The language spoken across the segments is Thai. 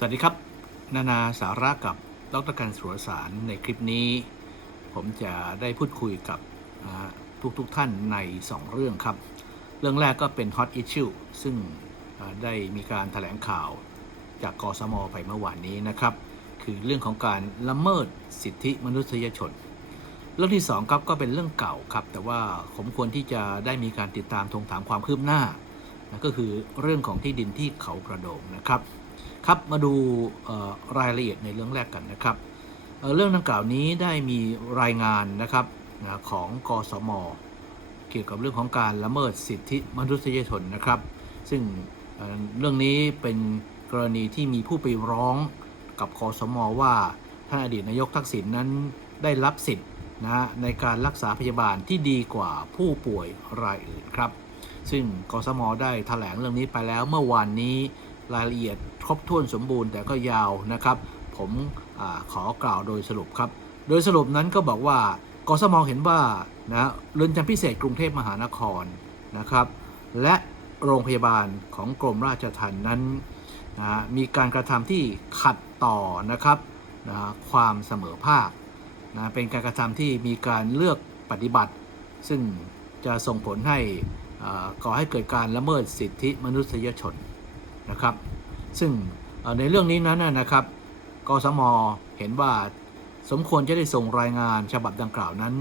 สวัสดีครับ นานาสาระกับดรการสุรสารในคลิปนี้ ผมจะได้พูดคุยกับทุกทุกๆท่านใน 2 เรื่องครับ เรื่องแรกก็เป็น Hot Issue ซึ่งได้มีการถแถลงข่าวจากกสมไปเมื่อวานนี้นะครับ คือเรื่องของการละเมิดสิทธิมนุษยชน เรื่องที่2ครับก็เป็นเรื่องเก่าครับ แต่ว่าผมควรที่จะได้มีการติดตามทวงถามความคืบหน้านะก็คือเรื่องของที่ดินที่เขากระโดงนะครับ ครับมาดูรายละเอียดในเรื่องแรกกันนะครับเเรื่องดังกล่าวนี้ได้มีรายงานนะครับของกสมเกี่ยวกับเรื่องของการละเมิดสิทธิมนุษยชนนะครับ ซึ่งเเรื่องนี้เป็นกรณีที่มีผู้ไปร้องกับกสมว่าท่านอดีตนายกทักษิณนั้นได้รับสิทธิ์นะฮะในการรักษาพยาบาลที่ดีกว่าผู้ป่วยรายอื่นครับ ซึ่งกสมได้ถแถลงเรื่องนี้ไปแล้วเมื่อวานนี้ รายละเอียดครบถ้วนสมบูรณ์แต่ก็ยาวนะครับ ผมอขอกล่าวโดยสรุปครับ โดยสรุปนั้นก็บอกว่ากสมเห็นว่านะเรือนจำพิเศษกรุงเทพมหานครนะครับ และโรงพยาบาลของกรมราชทัณฑ์นั้นนะมีการกระทำที่ขัดต่อนะครับนะความเสมอภาคนะเป็นการกระทำที่มีการเลือกปฏิบัติ ซึ่งจะส่งผลให้ก่อให้เกิดการละเมิดสิทธิมนุษยชน นะครับ ซึ่งในเรื่องนี้นั้นนะครับกสมเห็นว่าสมควรจะได้ส่งรายงานฉบับดังกล่าวนั้น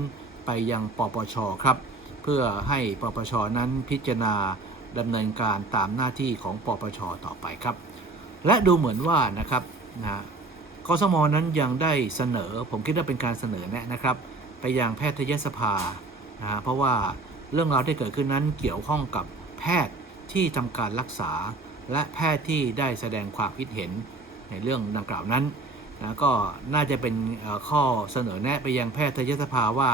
ไปยังปปชครับ เพื่อให้ปปชนั้นพิจารณาดำเนินการตามหน้าที่ของปปชต่อไปครับ และดูเหมือนว่านะครับนะกสมนั้นยังได้เสนอ ผมคิดว่าเป็นการเสนอแนะนะครับ ไปยังแพทยสภานะฮะเพราะว่าเรื่องราวที่เกิดขึ้นนั้นเกี่ยวข้องกับแพทย์ที่ทำการรักษา และแพทย์ที่ได้แสดงความคิดเห็นในเรื่องดังกล่าวนั้นนะก็น่าจะเป็นข้อเสนอแนะไปยังแพทยสภาว่า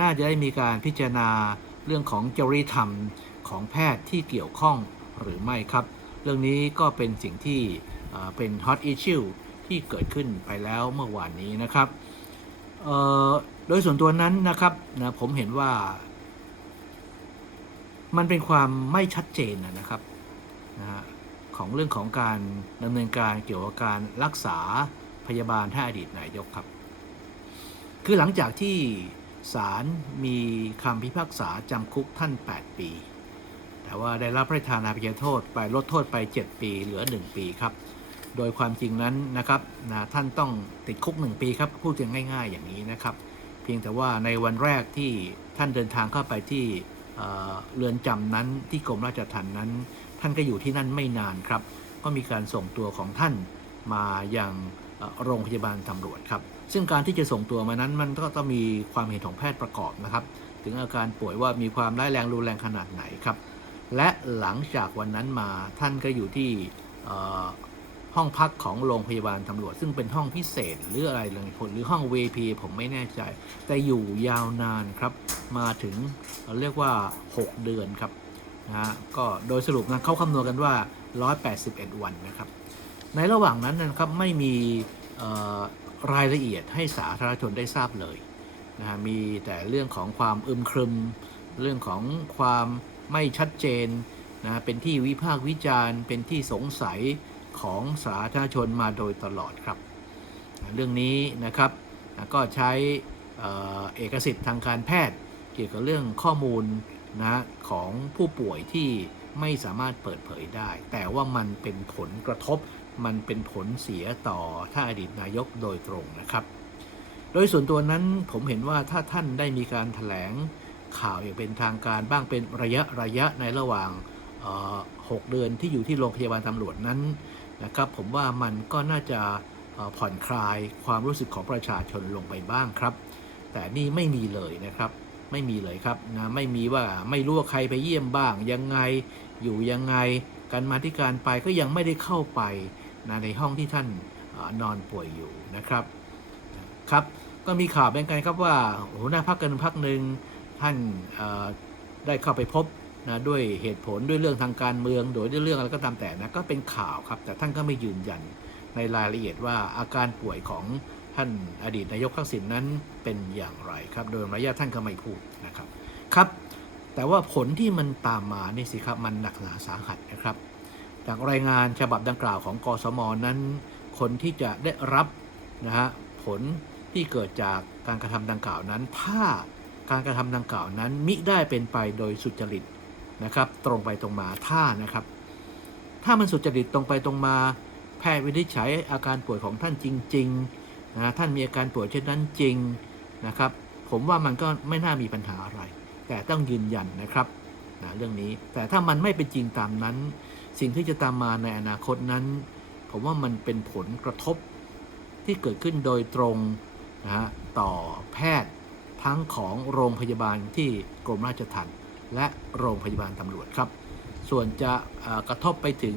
น่าจะได้มีการพิจารณาเรื่องของจริยธรรมของแพทย์ที่เกี่ยวข้องหรือไม่ครับ เรื่องนี้ก็เป็นสิ่งที่เป็น hot issue ที่เกิดขึ้นไปแล้วเมื่อวานนี้นะครับโดยส่วนตัวนั้นนะครับนะผมเห็นว่า มันเป็นความไม่ชัดเจนนะนะครับนะฮะ ของเรื่องของการดำเนินการเกี่ยวกับการรักษาพยาบาลท่านอดีตนายกครับ คือหลังจากที่ศาลมีคำพิพากษาจำคุกท่าน 8 ปี แต่ว่าได้รับพระราชทานอภัยโทษไปลดโทษไป 7 ปีเหลือ 1 ปีครับ โดยความจริงนั้นนะครับนะท่านต้องติดคุก 1 ปีครับ พูดกันง่าย ๆ อย่างนี้นะครับ เพียงแต่ว่าในวันแรกที่ท่านเดินทางเข้าไปที่เเรือนจำนั้นที่กรมราชทัณฑ์นั้นานก็อยู่ที่นั่นไม่นานครับ ก็มีการส่งตัวของท่านมาอยังโรงพยาบาลตำรวจครับ ซึ่งการที่จะส่งตัวมานั้นมันก็ต้องมีความเห็นของแพทย์ประกอบนะครับ ถึงอาการป่วยว่ามีความร้ายแรงรุนแรงขนาดไหนครับ และหลังจากวันนั้นมาท่านก็อยู่ที่ห้องพักของโรงพยาบาลตำรวจ ซึ่งเป็นห้องพิเศษหรืออะไรเลยผลหรือห้อง VP ผมไม่แน่ใจ แต่อยู่ยาวนานครับ มาถึงเอ่อเรียกว่า 6 เดือนครับ นะฮะก็โดยสรุปนะเขาคำนวณกันว่า 181 วันนะครับ ในระหว่างนั้นนะครับไม่มีรายละเอียดให้สาธารณชนได้ทราบเลยนะฮะมีแต่เรื่องของความอึมครึม เรื่องของความไม่ชัดเจนนะเป็นที่วิพากษ์วิจารณ์ เป็นที่สงสัยของสาธารณชนมาโดยตลอดครับนะเรื่องนี้นะครับนะก็ใช้เอกสิทธิ์ทางการแพทย์เกี่ยวกับเรื่องข้อมูล นะของผู้ป่วยที่ไม่สามารถเปิดเผยได้ แต่ว่ามันเป็นผลกระทบ มันเป็นผลเสียต่อท่านอดีตนายกโดยตรงนะครับ โดยส่วนตัวนั้นผมเห็นว่าถ้าท่านได้มีการถแถลงข่าวอย่างเป็นทางการบ้างเป็นระยะระยะในระหว่างหกเดือนที่อยู่ที่โรงพยาบาลตำรวจนั้นนะครับผมว่ามันก็น่าจะผ่อนคลายความรู้สึกของประชาชนลงไปบ้างครับ แต่นี่ไม่มีเลยนะครับ ไม่มีเลยครับนะไม่มีว่าไม่รู้ว่าใครไปเยี่ยมบ้าง ยังไงอยู่ยังไงการมาที่การไปก็ยังไม่ได้เข้าไปนะในห้องที่ท่านอนอนป่วยอยู่นะครับครับก็มีข่าวเป็นกันครับว่าหัวหน้าพักการเมืองพักหนึ่งท่านได้เข้าไปพบนะด้วยเหตุผลด้วยเรื่องทางการเมือง โดยด้วยเรื่องอะไรก็ตามแต่นะก็เป็นข่าวครับ แต่ท่านก็ไม่ยืนยันในรายละเอียดว่าอาการป่วยของ ท่านอดีตนายกทักษิณนั้นเป็นอย่างไรครับ โดยมารยาทท่านก็ไม่พูดนะครับครับแต่ว่าผลที่มันตามมานี่สิครับมันหนักหนาสาหัสนะครับ จากรายงานฉบับดังกล่าวของกสมนั้น คนที่จะได้รับนะฮะผลที่เกิดจากการกระทำดังกล่าวนั้น ถ้าการกระทำดังกล่าวนั้นมิได้เป็นไปโดยสุจริตนะครับ ตรงไปตรงมาถ้านะครับ ถ้ามันสุจริตตรงไปตรงมา แพทย์วินิจฉัยอาการป่วยของท่านจริง ๆ นะท่านมีอาการป่วยเช่นนั้นจริงนะครับ ผมว่ามันก็ไม่น่ามีปัญหาอะไร แต่ต้องยืนยันนะครับนะเรื่องนี้แต่ถ้ามันไม่เป็นจริงตามนั้น สิ่งที่จะตามมาในอนาคตนั้น ผมว่ามันเป็นผลกระทบที่เกิดขึ้นโดยตรงนะฮะต่อแพทย์ทั้งของโรงพยาบาลที่กรมราชทัณฑ์และโรงพยาบาลตำรวจครับ ส่วนจะกระทบไปถึง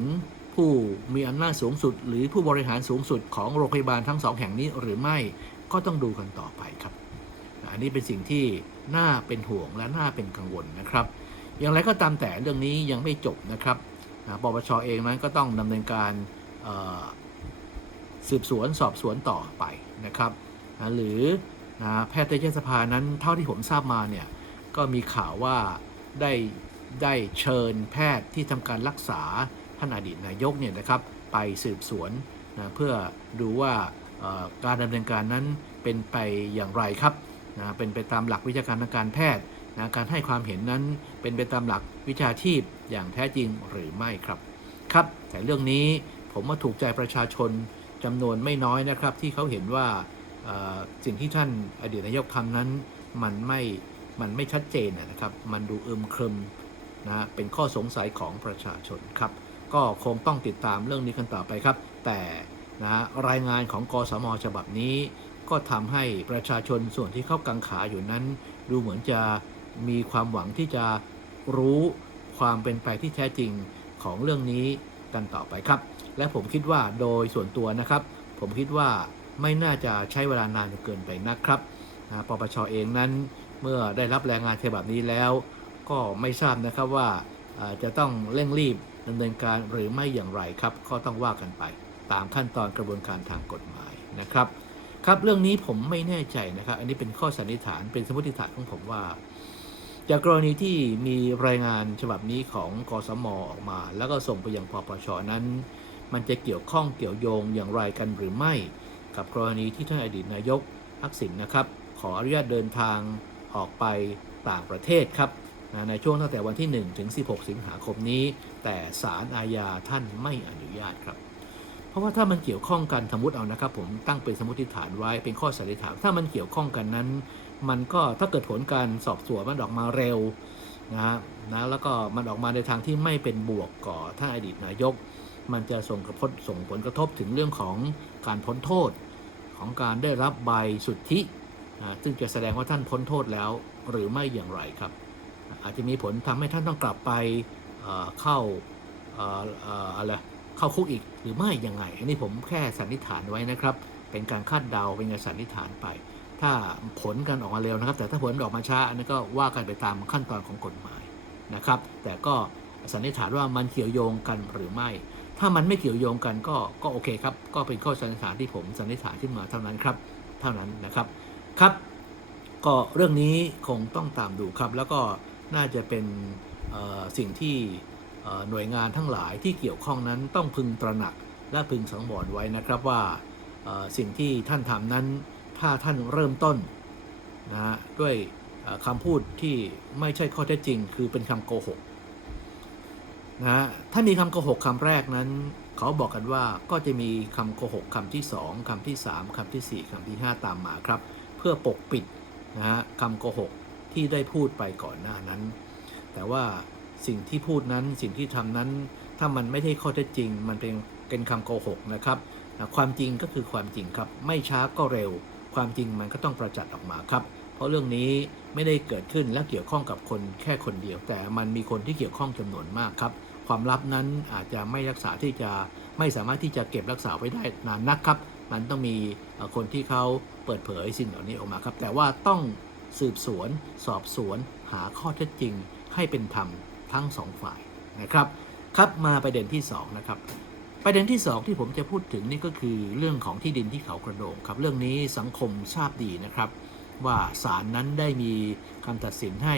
ผู้มีอำนาจสูงสุด หรือผู้บริหารสูงสุดของโรงพยาบาลทั้งสองแห่งนี้หรือไม่ก็ต้องดูกันต่อไปครับ อันนี้เป็นสิ่งที่น่าเป็นห่วงและน่าเป็นกังวลนะครับ อย่างไรก็ตามแต่เรื่องนี้ยังไม่จบนะครับปปชเองนั้นก็ต้องดำเนินการสืบสวนสอบสวนต่อไปนะครับหรือแพทยสภานั้นเท่าที่ผมทราบมาเนี่ยก็มีข่าวว่าได้ได้เชิญแพทย์ที่ทำการรักษา ท่านอดีตนายกเนี่ยนะครับไปสืบสวนนะเพื่อดูว่าการดำเนินการนั้นเป็นไปอย่างไรครับนะเป็นไปตามหลักวิชาการทางการแพทย์นะการให้ความเห็นนั้นเป็นไปตามหลักวิชาชีพอย่างแท้จริงหรือไม่ครับ ครับ แต่เรื่องนี้ผมว่าถูกใจประชาชนจำนวนไม่น้อยนะครับ ที่เขาเห็นว่าสิ่งที่ท่านอดีตนายกทำนั้นมันไม่มันไม่ชัดเจนนะครับ มันดูเอึมครึมนะเป็นข้อสงสัยของประชาชนครับ ก็คงต้องติดตามเรื่องนี้กันต่อไปครับ แต่นะรายงานของกสมฉบับนี้ ก็ทำให้ประชาชนส่วนที่เข้ากังขาอยู่นั้น ดูเหมือนจะมีความหวังที่จะรู้ความเป็นไปที่แท้จริงของเรื่องนี้กันต่อไปครับ และผมคิดว่าโดยส่วนตัวนะครับ ผมคิดว่าไม่น่าจะใช้เวลานานเกินไปนะครับนะปปชเองนั้นเมื่อได้รับแรงงานฉบับนี้แล้ว ก็ไม่ทราบนะครับว่าจะต้องเร่งรีบ ดำเนินการหรือไม่อย่างไรครับ ก็ต้องว่ากันไป ตามขั้นตอนกระบวนการทางกฎหมายนะครับ ครับเรื่องนี้ผมไม่แน่ใจนะครับ อันนี้เป็นข้อสันนิษฐานเป็นสมมติฐานของผมว่า จากกรณีที่มีรายงานฉบับนี้ของกสมออกมา แล้วก็ส่งไปยังปปชนั้น มันจะเกี่ยวข้องเกี่ยวโยงอย่างไรกันหรือไม่ กับกรณีที่ท่านอดีตนายกทักษิณนะครับ ขออนุญาตเดินทางออกไปต่างประเทศครับ ในช่วงตั้งแต่วันที่ 1 ถึง 16 สิงหาคมนี้ แต่ศาลอาญาท่านไม่อนุญาตครับ เพราะว่าถ้ามันเกี่ยวข้องกันสมมติเอานะครับ ผมตั้งเป็นสมมติฐานไว้เป็นข้อสันนิษฐานถ้ามันเกี่ยวข้องกันนั้น มันก็ถ้าเกิดผลการสอบสวนมันออกมาเร็วนะฮะนะแล้วก็มันออกมาในทางที่ไม่เป็นบวกก่อท่านอดีตนายก มันจะส่งกระทบส่งผลกระทบถึงเรื่องของการพ้นโทษของการได้รับใบสุทธิอ่าซึ่งจะแสดงว่าท่านพ้นโทษแล้วหรือไม่อย่างไรครับ อาจจะมีผลทำให้ท่านต้องกลับไปเข้าเอ่อเอ่ออะไรเข้าคุกอีกหรือไม่ยังไง อันนี้ผมแค่สันนิษฐานไว้นะครับ เป็นการคาดเดาเป็นการสันนิษฐานไป ถ้าผลกันออกมาเร็วนะครับ แต่ถ้าผลออกมาช้าอันนี้ก็ว่ากันไปตามขั้นตอนของกฎหมายนะครับ แต่ก็สันนิษฐานว่ามันเกี่ยวโยงกันหรือไม่ ถ้ามันไม่เกี่ยวโยงกันก็ก็โอเคครับ ก็เป็นข้อสันนิษฐานที่ผมสันนิษฐานขึ้นมาเท่านั้นครับ เท่านั้นนะครับ ครับ ก็เรื่องนี้คงต้องตามดูครับ แล้วก็ น่าจะเป็นสิ่งที่หน่วยงานทั้งหลายที่เกี่ยวข้องนั้นต้องพึงตระหนักและพึงสังวรไว้นะครับว่าสิ่งที่ท่านทำนั้น ถ้าท่านเริ่มต้นนะด้วยคำพูดที่ไม่ใช่ข้อเท็จจริง คือเป็นคำโกหกนะฮะถ้ามีคำโกหกคำแรกนั้น เขาบอกกันว่าก็จะมีคำโกหกคำที่สองคำที่สามคำที่สี่คำที่ห้าตามมาครับ เพื่อปกปิดนะฮะคำโกหก ที่ได้พูดไปก่อนหน้านั้น แต่ว่าสิ่งที่พูดนั้นสิ่งที่ทำนั้น ถ้ามันไม่ใช่ข้อเท็จจริง มันเป็นเป็นคำโกหกนะครับ ความจริงก็คือความจริงครับ ไม่ช้าก็เร็ว ความจริงมันก็ต้องประจักษ์ออกมาครับ เพราะเรื่องนี้ไม่ได้เกิดขึ้นและเกี่ยวข้องกับคนแค่คนเดียว แต่มันมีคนที่เกี่ยวข้องจำนวนมากครับ ความลับนั้นอาจจะไม่รักษาที่จะไม่สามารถที่จะเก็บรักษาไว้ได้นานนักครับ มันต้องมีคนที่เขาเปิดเผยสิ่งเหล่านี้ออกมาครับ แต่ว่าต้อง สืบสวน สอบสวน หาข้อเท็จจริง ให้เป็นธรรมทั้งสองฝ่ายนะครับ ครับมาประเด็นที่สองนะครับประเด็นที่สองที่ผมจะพูดถึงนี่ก็คือเรื่องของที่ดินที่เขากระโดงครับ เรื่องนี้สังคมทราบดีนะครับ ว่าศาลนั้นได้มีคำตัดสินให้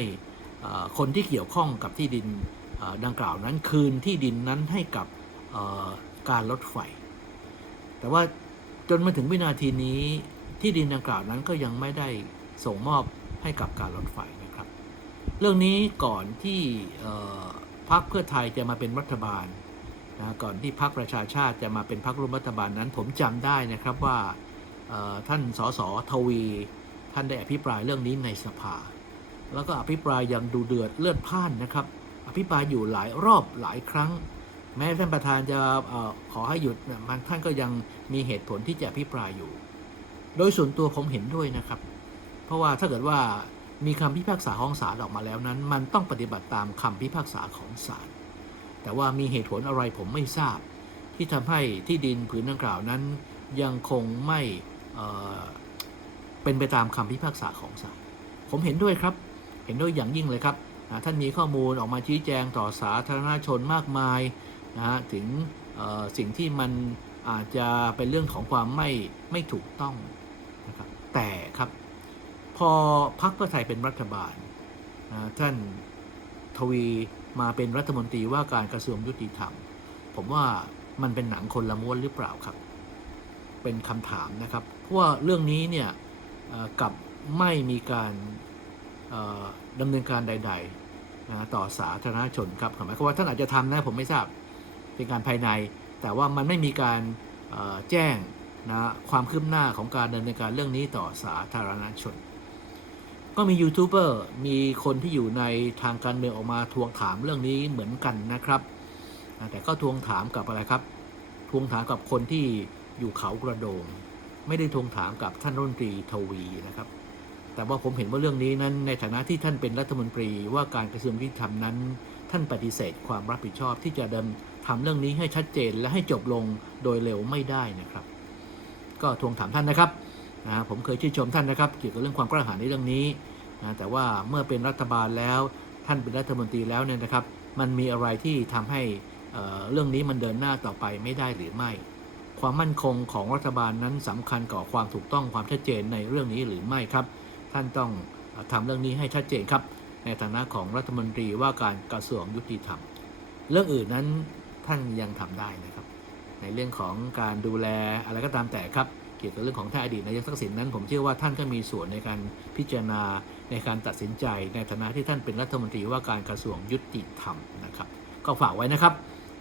คนที่เกี่ยวข้องกับที่ดินดังกล่าวนั้นคืนที่ดินนั้นให้กับการรถไฟ แต่ว่าจนมาถึงวินาทีนี้ที่ดินดังกล่าวนั้นก็ยังไม่ได้ส่งมอบ ให้กับการรถไฟนะครับ เรื่องนี้ก่อนที่พรรคเพื่อไทยจะมาเป็นรัฐบาลนะก่อนที่พรรคประชาชาติจะมาเป็นพรรคร่วมรัฐบาลนั้น ผมจำได้นะครับว่าท่านสสทวี ท่านได้อภิปรายเรื่องนี้ในสภา แล้วก็อภิปรายอย่างดูเดือดเลือดพ่านนะครับ อภิปรายอยู่หลายรอบหลายครั้ง แม้ท่านประธานจะออขอให้หยุดบางท่านก็ยังมีเหตุผลที่จะอภิปรายอยู่ โดยส่วนตัวผมเห็นด้วยนะครับ ราะว่าถ้าเกิดว่ามีคำพิพากษาของศาลออกมาแล้วนั้น มันต้องปฏิบัติตามคำพิพากษาของศาลแต่ว่ามีเหตุผลอะไรผมไม่ทราบ ที่ทำให้ที่ดินผืนดังกล่าวนั้น ยังคงไม่เเป็นไปตามคำพิพากษาของศาลผมเห็นด้วยครับ เห็นด้วยอย่างยิ่งเลยครับท่านมีข้อมูลออกมาชี้แจงต่อสาธารณชนมากมายนะฮะถึงสิ่งที่มันอาจจะเป็นเรื่องของความไม่ไม่ถูกต้องนะครับแต่ครับ พอพักเพื่อไทยเป็นรัฐบาลนะท่านทวีมาเป็นรัฐมนตรีว่าการกระทรวงยุติธรรม ผมว่ามันเป็นหนังคนละม้วนหรือเปล่าครับ เป็นคำถามนะครับ เพราะว่าเรื่องนี้เนี่ยกับไม่มีการดำเนินการใดๆนะต่อสาธารณชนครับหมายความว่าท่านอาจจะทำนะผมไม่ทราบเป็นการภายใน แต่ว่ามันไม่มีการแจ้งนะความคืบหน้าของการดำเนินการเรื่องนี้ต่อสาธารณชน ก็มียูทูบเบอร์มีคนที่อยู่ในทางการเมืองออกมาทวงถามเรื่องนี้เหมือนกันนะครับ แต่ก็ทวงถามกับอะไรครับ ทวงถามกับคนที่อยู่เขากระโดง ไม่ได้ทวงถามกับท่านรัฐมนตรีทวีนะครับ แต่ว่าผมเห็นว่าเรื่องนี้นั้น ในฐานะที่ท่านเป็นรัฐมนตรีว่าการกระทรวงยุติธรรมนั้น ท่านปฏิเสธความรับผิดชอบที่จะดำทำเรื่องนี้ให้ชัดเจนและให้จบลงโดยเร็วไม่ได้นะครับ ก็ทวงถามท่านนะครับ นะผมเคยชื่นชมท่านนะครับ เกี่ยวกับเรื่องความกล้าหาญในเรื่องนี้นะแต่ว่าเมื่อเป็นรัฐบาลแล้วท่านเป็นรัฐมนตรีแล้วเนี่ยนะครับ มันมีอะไรที่ทำให้เอ่อเรื่องนี้มันเดินหน้าต่อไปไม่ได้หรือไม่ ความมั่นคงของรัฐบาลนั้นสำคัญก่อความถูกต้องความชัดเจนในเรื่องนี้หรือไม่ครับ ท่านต้องทำเรื่องนี้ให้ชัดเจนครับ ในฐานะของรัฐมนตรีว่าการกระทรวงยุติธรรม เรื่องอื่นนั้นท่านยังทำได้นะครับ ในเรื่องของการดูแลอะไรก็ตามแต่ครับ เกี่ยวกับเรื่องของท่านอดีตนายกทักษิณนั้น ผมเชื่อว่าท่านก็มีส่วนในการพิจารณาในการตัดสินใจ ในฐานะที่ท่านเป็นรัฐมนตรีว่าการกระทรวงยุติธรรมนะครับ ก็ฝากไว้นะครับ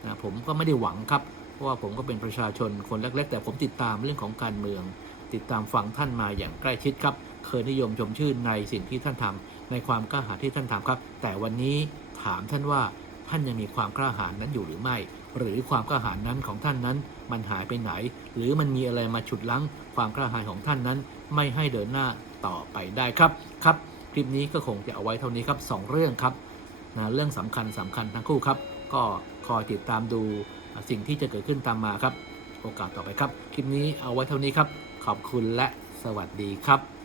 นะผมก็ไม่ได้หวังครับเพราะว่าผมก็เป็นประชาชนคนเล็กๆแต่ผมติดตามเรื่องของการเมือง ติดตามฟังท่านมาอย่างใกล้ชิดครับ เคยนิยมชมชื่นในสิ่งที่ท่านทำในความกล้าหาญที่ท่านทำครับ แต่วันนี้ถามท่านว่า ท่านยังมีความกล้าหาญนั้นอยู่หรือไม่ หรือความกล้าหาญนั้นของท่านนั้น มันหายไปไหน หรือมันมีอะไรมาฉุดลั้ง ความกล้าหาญของท่านนั้น ไม่ให้เดินหน้าต่อไปได้ครับครับ คลิปนี้ก็คงจะเอาไว้เท่านี้ครับสองเรื่องครับนะเรื่องสำคัญสำคัญทั้งคู่ครับ ก็คอยติดตามดูสิ่งที่จะเกิดขึ้นตามมาครับ โอกาสต่อไปครับ คลิปนี้เอาไว้เท่านี้ครับ ขอบคุณและสวัสดีครับ